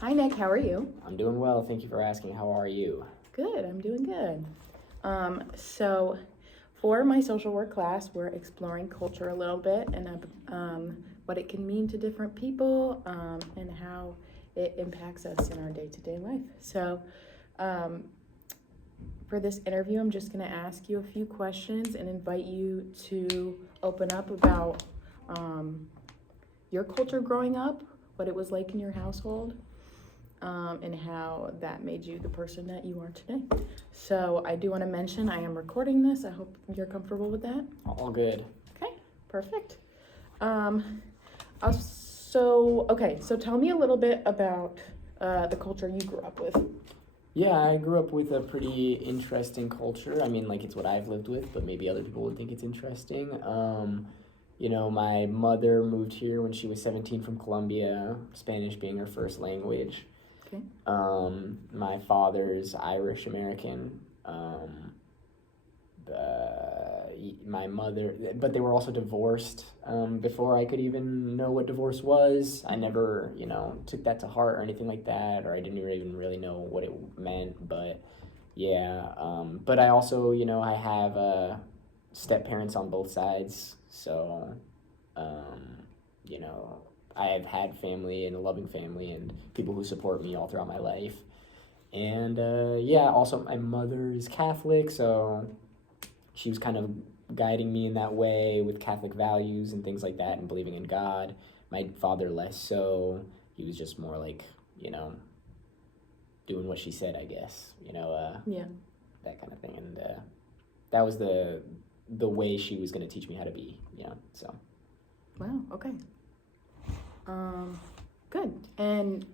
Hi, Nick. How are you? I'm doing well. Thank you for asking. How are you? Good. I'm doing good. So, for my social work class, we're exploring culture a little bit and what it can mean to different people and how it impacts us in our day to day life. So, um, for this interview, I'm just going to ask you a few questions and invite you to open up about um, your culture growing up, what it was like in your household, and how that made you the person that you are today. So I do want to mention I am recording this. I hope you're comfortable with that. All good. Okay, perfect. Um, so tell me a little bit about the culture you grew up with. Yeah, I grew up with a pretty interesting culture. I mean, like, it's what I've lived with, but maybe other people would think it's interesting. My mother moved here when she was 17 from Colombia, Spanish being her first language. Okay. My father's Irish American. My mother, but they were also divorced before I could even know what divorce was. I never, took that to heart or anything like that, or I didn't even really know what it meant. But yeah, but I also, I have step parents on both sides, so um, you know, I have had family and a loving family and people who support me all throughout my life. And yeah, also my mother is Catholic, so she was kind of guiding me in that way with Catholic values and things like that and believing in God. My father less so. He was just more like, doing what she said, I guess. Yeah. That kind of thing. And that was the way she was going to teach me how to be, so. Wow. Okay. Good. And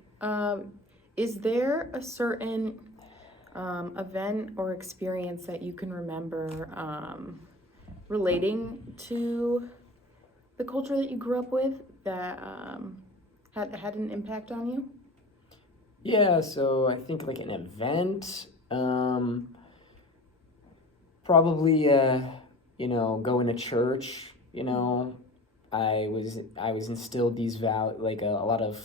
is there a certain event or experience that you can remember relating to the culture that you grew up with that had an impact on you? Yeah, so I think like an event, probably going to church. I was instilled these like a lot of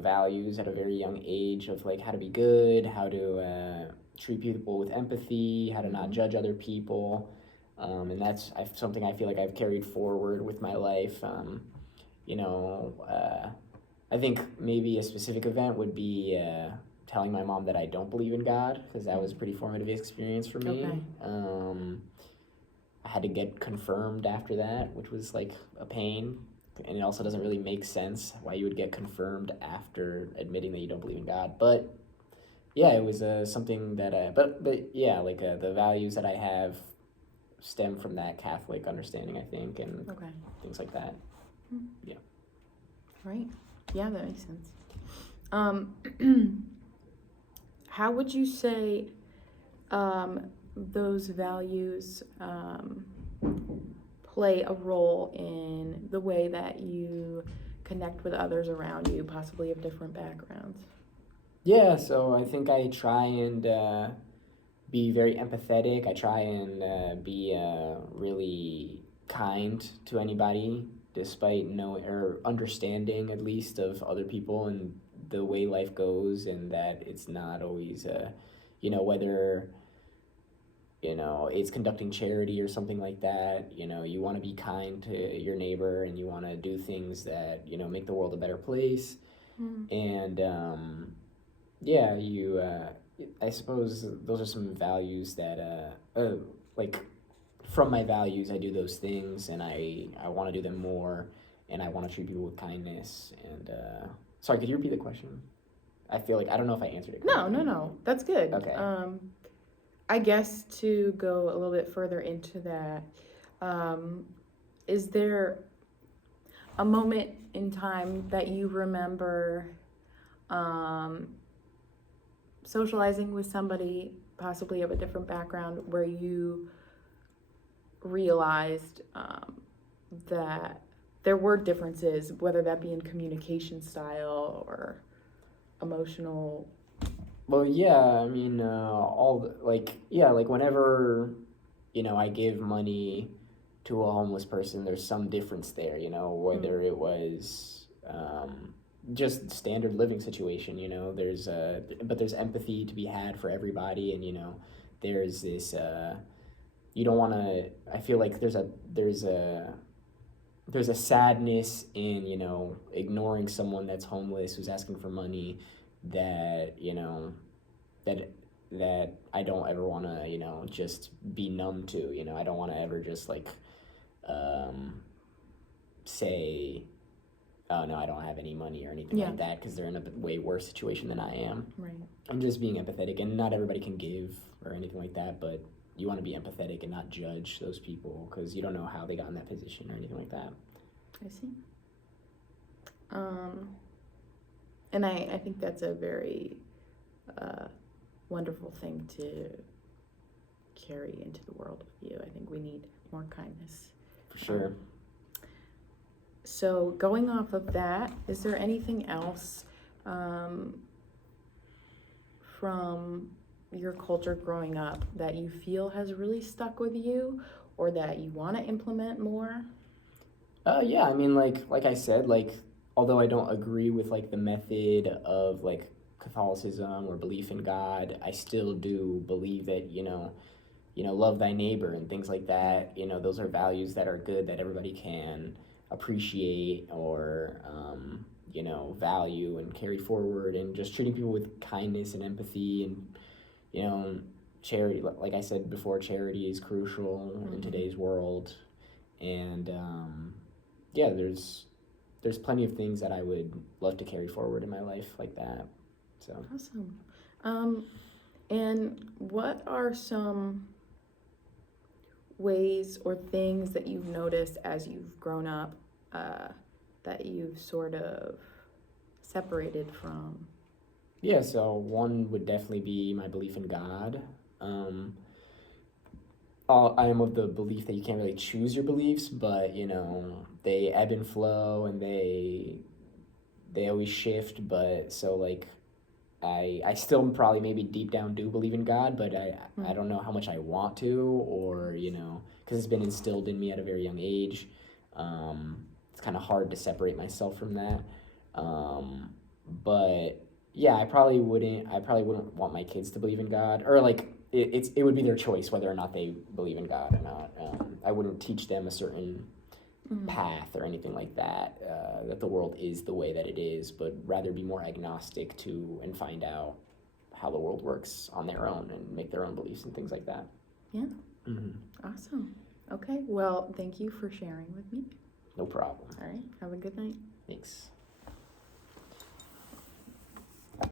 values at a very young age of like how to be good, how to treat people with empathy, how to not judge other people, and that's something I feel like I've carried forward with my life. You know, I think maybe a specific event would be telling my mom that I don't believe in God, because that was a pretty formative experience for me. Okay. I had to get confirmed after that, which was like a pain. And it also doesn't really make sense why you would get confirmed after admitting that you don't believe in God. But yeah, it was something that, but yeah, like the values that I have stem from that Catholic understanding, I think, and Okay. things like that. Yeah. Right. Yeah, that makes sense. How would you say those values play a role in the way that you connect with others around you, possibly of different backgrounds? Yeah, so I think I try and be very empathetic. I try and be really kind to anybody, despite knowing or understanding at least of other people and the way life goes, and that it's not always, whether it's conducting charity or something like that. You want to be kind to your neighbor and you want to do things that make the world a better place. And yeah, I suppose those are some values that like from my values I do those things, and I want to do them more, and I want to treat people with kindness. And sorry, could you repeat the question? I feel like I don't know if I answered it correctly. No, that's good. Okay. I guess to go a little bit further into that, is there a moment in time that you remember socializing with somebody possibly of a different background where you realized that there were differences, whether that be in communication style or emotional? Well, yeah, I mean, like whenever, I give money to a homeless person, there's some difference there, whether it was, just standard living situation, you know. There's empathy to be had for everybody, and, you know, there's this, you don't want to, I feel like there's a sadness in, you know, ignoring someone that's homeless who's asking for money, that, you know, that I don't ever want to, you know, just be numb to. You know, I don't want to ever just like say, oh no, I don't have any money or anything like that, because they're in a way worse situation than I am. Right. I'm just being empathetic, and not everybody can give or anything like that, but you want to be empathetic and not judge those people, because you don't know how they got in that position or anything like that. I see. And I think that's a very wonderful thing to carry into the world with you. I think we need more kindness. For sure. So going off of that, is there anything else from your culture growing up that you feel has really stuck with you, or that you want to implement more? Yeah, I mean, like I said, like, although I don't agree with like the method of like Catholicism or belief in God, I still do believe that, you know, love thy neighbor and things like that. You know, those are values that are good, that everybody can appreciate or you know, value and carry forward, and just treating people with kindness and empathy, and, you know, charity. Like I said before, charity is crucial in today's world, and yeah, there's plenty of things that I would love to carry forward in my life like that. So awesome. And what are some ways or things that you've noticed as you've grown up that you've sort of separated from? Yeah, so one would definitely be my belief in God. I am of the belief that you can't really choose your beliefs, but, you know, they ebb and flow, and they always shift. But so, like, I still probably maybe deep down do believe in God, but I don't know how much I want to, or, you know, because it's been instilled in me at a very young age. It's kind of hard to separate myself from that. But yeah, I probably wouldn't want my kids to believe in God, or like it would be their choice whether or not they believe in God or not. I wouldn't teach them a certain path or anything like that, that the world is the way that it is, but rather be more agnostic to and find out how the world works on their own and make their own beliefs and things like that. Yeah. Awesome. Okay, well, thank you for sharing with me. No problem. All right, have a good night. Thanks.